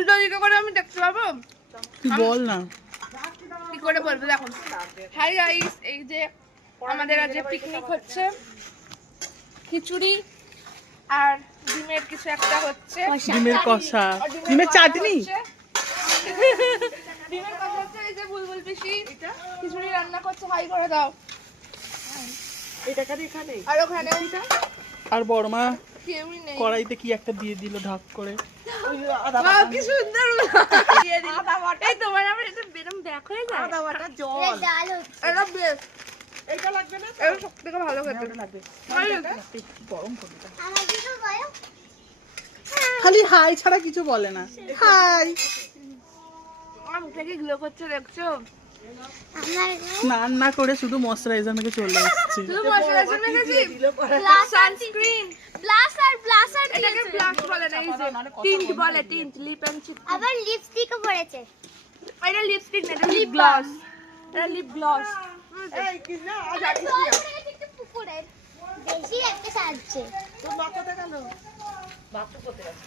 উল্টো দিকে করে আমি দেখতে পাবো? তুই বল না। কি করে বলবো দেখো। হাই গাইস, এই যে আমাদের আজ পিকনিক হচ্ছে, খিচুড়ি আর ডিমের কিছু একটা হচ্ছে, ডিমের কষা, ডিমের চাটনি, ডিমের কষা হচ্ছে। এই যে বুলবুল পিসি খিচুড়ি রান্না করছে, হাই করে দাও। আর ওখানে আর বড়মা কেউই নেই। কড়াইতে কি একটা দিয়ে দিল ঢাক করে। বাহ, কি সুন্দর দিয়ে দিল। এই তোমার আমার এটা বেরম ব্যাক হয়ে যায়। আদা বাটা জল এটা বেশ, এইটা লাগবে না এটা সবথেকে ভালো খেতে। গরম করে দাও। খালি হাই ছাড়া কিছু বলে না। হাই। আমার মুখে কি গ্লো করছে দেখছো? স্নান না করে শুধু ময়শ্চারাইজার মেখে চলে এসেছে। শুধু ময়শ্চারাইজার মেখেছি, সানস্ক্রিন, ব্লাশার এটাকে ব্লাশ বলে না, এই যে টিন্ট বলে, টিন্ট, লিপ এন্ড চিপ। আবার লিপস্টিকও পড়েছে। এটা লিপস্টিক না, এটা লিপ গ্লস, এটা লিপ গ্লস। এই কি না আজ আগে একটু পুকুরের বেশি একটা সাজছে। তোর মা কোথায় গেল? বাথরুম করতে গেছে।